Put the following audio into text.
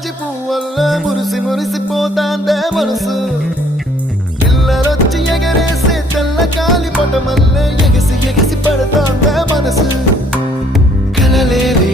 జాజి పువ్వల్ల మురిసి మురిసిపోతాందే మనసు పిల్లలొచ్చి ఎగరేసే తెల్ల కాలి పటమల్లే ఎగిసి ఎగిసి పడతాందే మనసు కలలేని